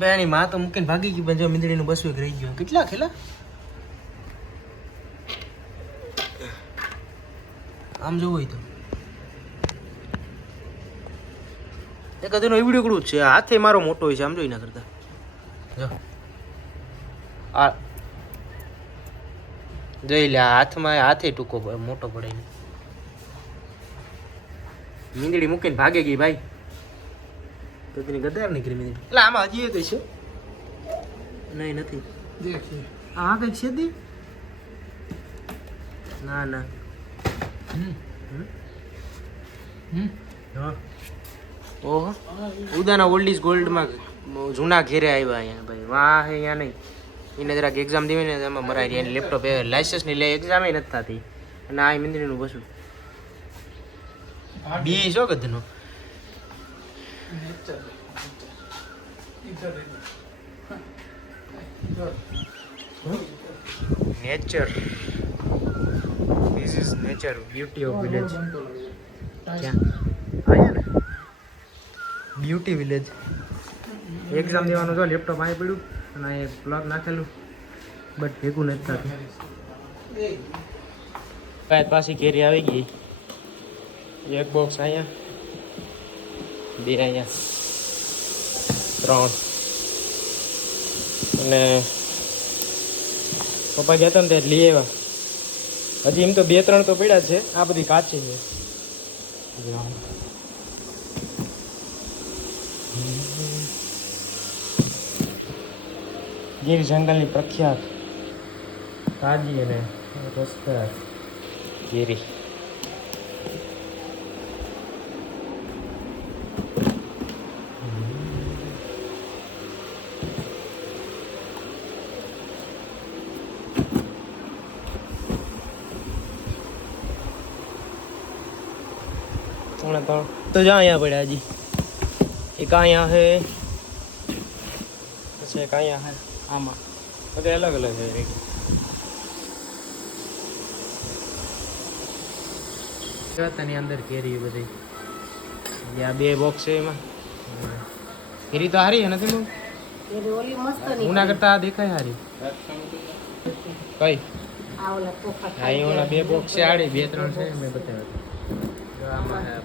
બેની માં તો મૂકીને ભાગી ગઈ પણ જો મીંદડીનું બસું એક રહી ગયું કેટલા ખેલા આમ જોવું હોય તો એક હદીનો વિડીયો કરું છે હાથે મારો મોટો હોય છે આમ જોઈ ના કરતા જો આ જોઈ લે હાથમાં હાથે ટૂંકો મોટો પડે નહીં મીંદડી મૂકીને ભાગે ગઈ ભાઈ તો તેની ગદાર નીકળી મીંદડી એટલે આમાં હજી કઈ છે નહીં નથી આ કઈક છે દી ના ના ઓહો ઉદાના ઓલ્ડ ઇઝ ગોલ્ડમાં જૂના ઘેરે આવ્યા અહીંયા ભાઈ વાહ અહીંયા નહીં એને જરાક એક્ઝામ દેવી ને એમાં મરાઈ રહી એની લેપટોપ લાઇસન્સની લે એક્ઝામ નથી થતી અને આ મીંદડીનું બસું બી શો કદનો nature this is nature beauty of village ક્યાં આયા ને બ્યુટી વિલેજ એક્ઝામ દેવાનું જો લેપટોપ અહીં પડ્યું અને એ પ્લગ નાખેલું બટ ભેગું નથી થતું કાંઈ પાછી કેરી આવી ગઈ એક બોક્સ અહીંયા બે અહીંયા 3 અને પપ્પા ગયા હતા ને ત્યારે લઈ આવ્યા હજી એમ તો 2-3 તો પડ્યા જ છે આ બધી કાચી છે ગીર જંગલની પ્રખ્યાત તાજી અને રસપ્રદ કેરી तो जा यहाँ पड़ा जी एक यहाँ है अच्छा एक यहाँ है आमा બધે અલગ અલગ છે ની અંદર કેરી બધી આ 2 બોક્સ છે એમાં કેરી તો હારી છે નથી બહુ કેરી ઓલી મસ્ત ની ઉના કરતા આ દેખાય હારી કઈ આ ઓલા પોખા આ ઓલા 2 બોક્સ છે આડી 2-3 છે મેં બતાવ્યા આમાં હે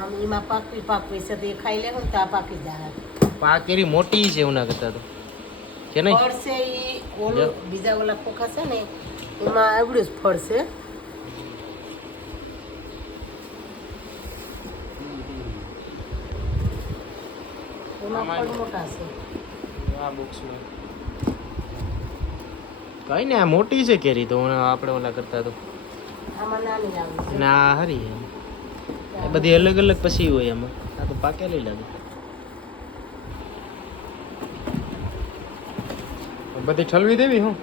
આમ ઈમાં પાકવી છે તે ખાઈ લે ને તા પાકી જાય પા કેરી મોટી છે ઉના કરતા તો કે નહીં ફળ છે ઈ ઓલો બીજા ઓલા પોખા છે ને એમાં આવડું જ ફળ છે એમાં ફળ મોટા છે આ બોક્સમાં કઈ ને આ મોટી છે કેરી તો આપણે ઓલા કરતા તો આમાં નાની લાવી ના હરી એ બધી અલગ અલગ પછી હોય એમાં આ તો પાકેલી લાગે બધી ઠલવી દેવી હું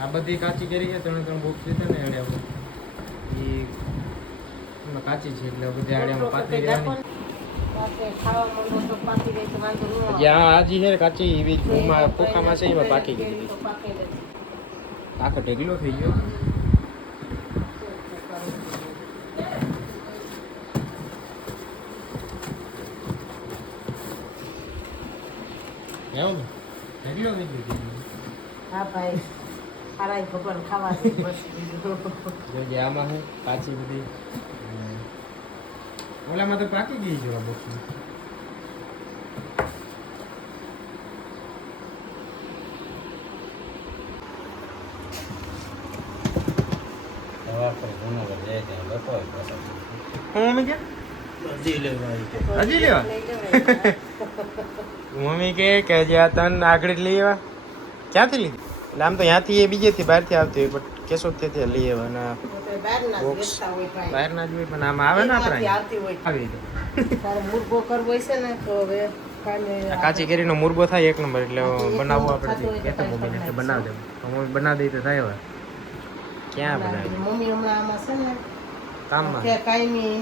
આ બધી કાચી કેરી છે 3 બોક્સ લીધા ને આડે આપણે એ કાચી છે એટલે બધી આડે આમાં પાતળી દેવાની ખાવા માંડો તો પાકી જાય તો વાંધો ન આવે જ્યાં આજી છે કાચી એવી પોખામાં છે એમાં પાકી ગઈ આખો ઢેગલો થઈ ગયો એવું ઢેગલો થઈ ગયો હા ભાઈ સારા ભગવાન ખાવા છે બસ જો આમાં છે કાચી બધી ઓલામાં તો પાકી ગઈ છે આ બોક્સમાં મમ્મી કે જ્યાં તન આગળ લઈ આવ્યા ક્યાંથી લીધી એટલે આમ તો ત્યાંથી એ બીજેથી બહારથી આવતી હોય પણ કેશોદથી લઈ આવ્યા બોક્સ બહારના જ હોય પણ આમાં આવે ને આપણે આવી મુરબો કરવો છે ને તો હવે કાચી કેરીનો મુરબો થાય 1 નંબર એટલે બનાવવો આપણે કહેતા મમ્મીને એટલે બનાવી દેવું તો મમ્મી બનાવી દઈ તો થાય હવે ક્યાં બનાવી મમ્મી હમણાં આમાં છે ને કામમાં કે કાયમી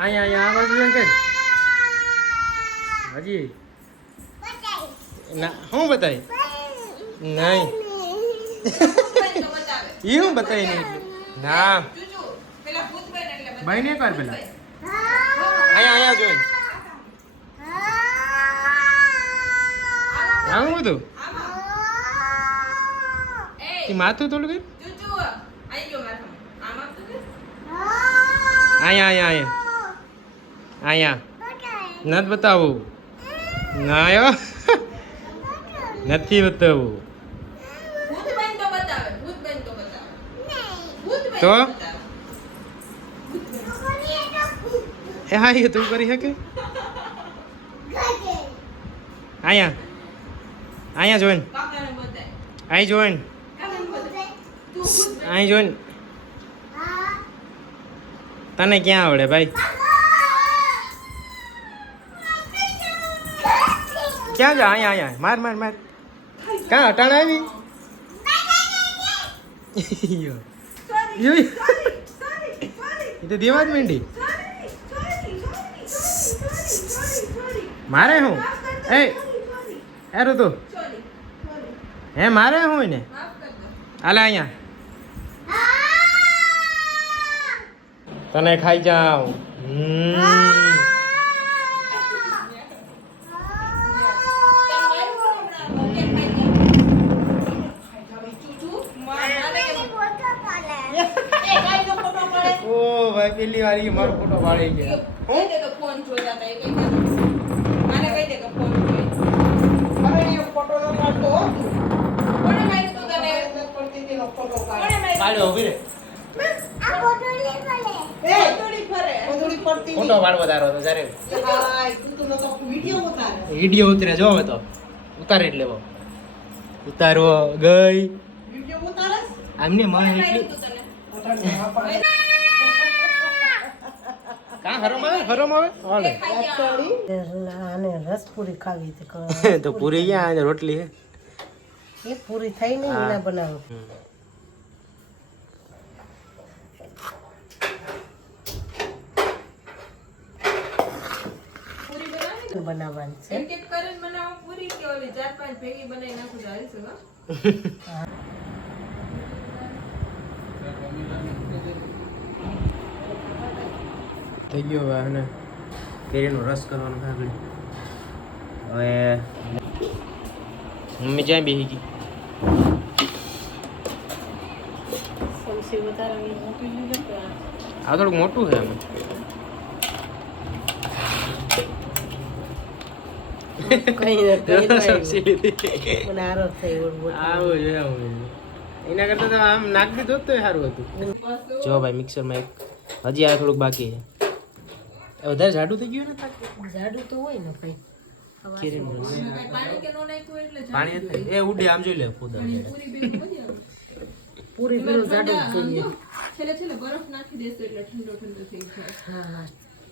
અહીંયા આવાજ છે કે હજી ના હું બતાવી નહીં એ હું બતાવી નહીં ના ભાઈ ને કર પેલા અહીંયા જોઈ આમ બધું એ માથું થોડું કઈ અહીંયા નથી બતાવું ના નથી બતાવું તો એ હા એ તું કરી શકે અહીંયા જોઈન અહીં જોઈન તને ક્યાં આવડે ભાઈ ક્યાં જા અહીંયા માર ક્યાં હટાણ આવી એ તો દેવા જ માંડી મારે હું એ ઋતુ હે મારે હું ને હાલે અહીંયા તને ખાઈ જાઉં ઓ ભાઈ પેલી વાર મારો ફોટો પાડી ગયા ફોન જોતા હતા મને કહી દે કે ફોન જોઈ અરે એ ફોટો તો પાડતો કોણે મારી તો તને પડતી તેનો ફોટો પાડ્યો ઉભી રે આ ફોટો લે ફરે એ થોડી ફરે થોડી પડતી ફોટો પાડવો તારો તો જારે હા તું તો વિડિયો ઉતારે વિડિયો ઉતરે જો હવે તો ઉતારે એટલે ઉતારવો ગઈ વિડિયો ઉતારસ આમને માં એટલી કા હરમ આવે હાલે આને રસ પૂરી ખાવી તો પૂરી ક્યાં રોટલી હે એ પૂરી થઈ ને ના બનાવો પૂરી બનાવવાની છે એક એક કરીને બનાવો પૂરી કે ઓલી 4-5 ભેગી બનાવી નાખું જારી છે હા થઈ ગયો હવે અને કેરીનો રસ કરવાનો આગળ હવે મમ્મી જ્યાં બેસી ગઈ આ થોડુંક મોટું છે એમ એના કરતા તો આમ નાખ દીધો તો સારું હતું જો ભાઈ મિક્સરમાં એક હજી આ થોડુંક બાકી છે વધારે જાડું થઈ ગયું ને જાડું તો હોય ને ભાઈ પાણી એ ઉડે આમ જોઈ લે પૂરી પેલું જાડું જોઈએ છેલ્લે બરફ નાખી દેશું એટલે ઠંડો થઈ જાય હા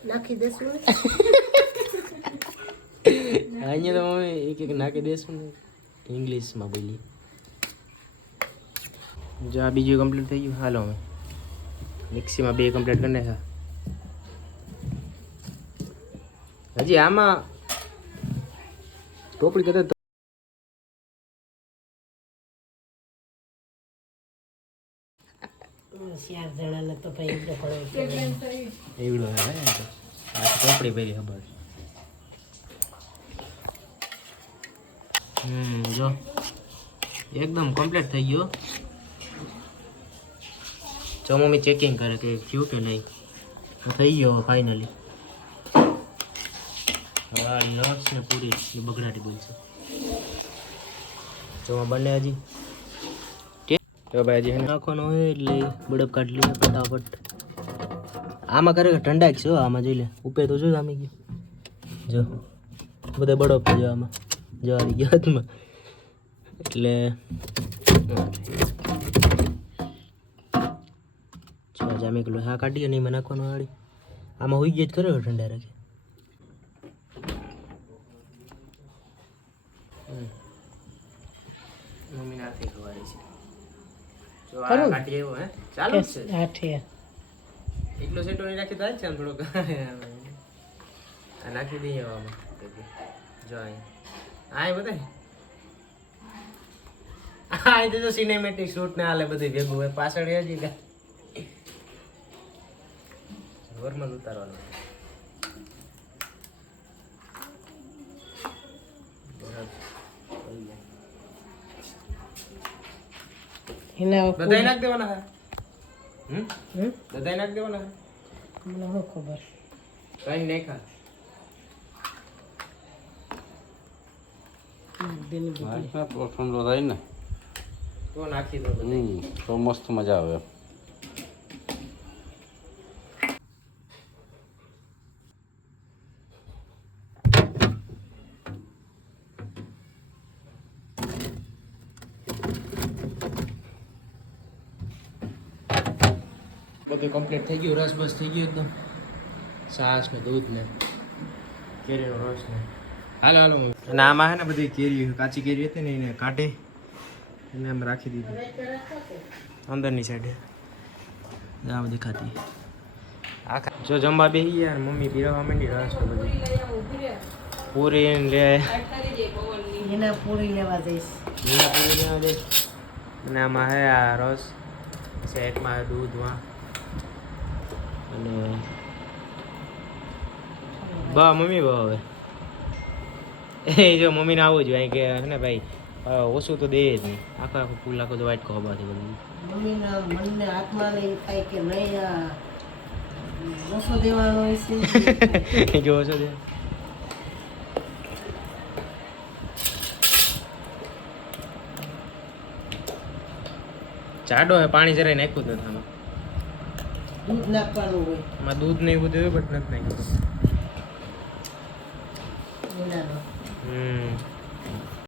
નાખી દેશું અહીંયા તો મમ્મી એક નાખી દેશું ને ઇંગ્લિશમાં બોલી જો આ બીજું કમ્પ્લીટ થઈ ગયું હાલો અમે મિક્સીમાં 2 કમ્પ્લીટ કરી નાખ્યા હજી આમાં ટોપડી કરતા 4 જણાને તો ભાઈ એટલો પડે એવડો હે આ ટોપડી પહેરી ખબર જો એકદમ કમ્પ્લીટ થઈ ગયો જો મમ્મી ચેકિંગ કરે કે થયું કે નહીં તો થઈ ગયો ફાઇનલી હવે નટ્સ ને પૂરી એ બગડાટી બોલશે જો બંને હજી તો ભાઈ હજી નાખવાનો હોય એટલે બડપ કાઢી લઈએ ફટાફટ આમાં કરે ઠંડા છે આમાં જોઈ લે ઉપે તો જો જામી ગયું જો બધા બડપ જો આમાં જો આવી ગયા હાથમાં એટલે જામી ગયેલું હા કાઢીએ નહીં મને નાખવાનું વાળી આમાં હોઈ ગયા જ કરે ઠંડા રાખે મમ્મી નાખી ખવાડી છે જો આ કાઢી એવો હે ચાલુ છે આઠે એટલો સેટો નહીં રાખી થાય છે આમ થોડોક આ નાખી દઈએ આમાં જો આ બતાય આ તો સિનેમેટિક શૂટ ને હાલે બધી ભેગું હોય પાછળ હજી નોર્મલ ઉતારવાનું. એના બધાય નાખ દેવાના હે? હમ બધાય નાખ દેવાના હે? મને શું ખબર કઈ નાખા? દેની બધી ઠંડો થાય ને તો નાખી દો બધાય. તો મસ્ત મજા આવે. બધું કમ્પ્લીટ થઈ ગયું. રસ બસ થઈ ગયો એકદમ. છાશ ને દૂધ ને કેરીનો રસ ને હાલો હાલો. અને આમાં હે ને બધી કેરી કાચી કેરી હતી ને એને કાઢી એને આમ રાખી દીધી અંદરની સાઈડે. આ બધી ખાતી આ જો જમવા બેસી યાર મમ્મી પીરવા માંડી રસ ને બધી પૂરી ને લે એના પૂરી લેવા જઈશ લીલા પૂરી લેવા દે. અને આમાં હે આ રસ શેકમાં દૂધમાં અને બા મમ્મી બા હવે એ જો મમ્મીને આવું જ હોય કે હે ને ભાઈ ઓછું તો દે જ નહીં. આખા આખું ફૂલ આખું તો વાઇટ ખવાથી બધું. મમ્મીના મનને હાથમાં લઈને થાય કે નહીં આ ઓછો દેવાનો હોય છે જો ઓછો દે ચાડો હે પાણી જરાય નાખ્યું જ નથી આમાં. દૂધ નાખવાનું હોય આમાં દૂધ ને એવું બધું હોય બટ નથી નાખ્યું. એનાનો હમ